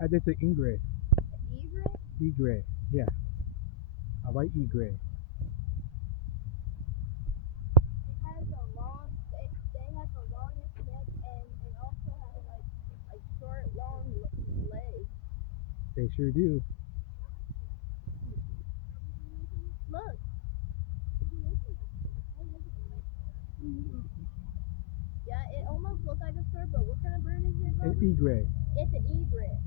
That's an egret. Egret? Egret. Yeah, a white egret. They have the longest neck, and they also have like short, long legs. They sure do. Look. Yeah, it almost looks like a bird, but what kind of bird is it, An Mommy? egret. It's an egret.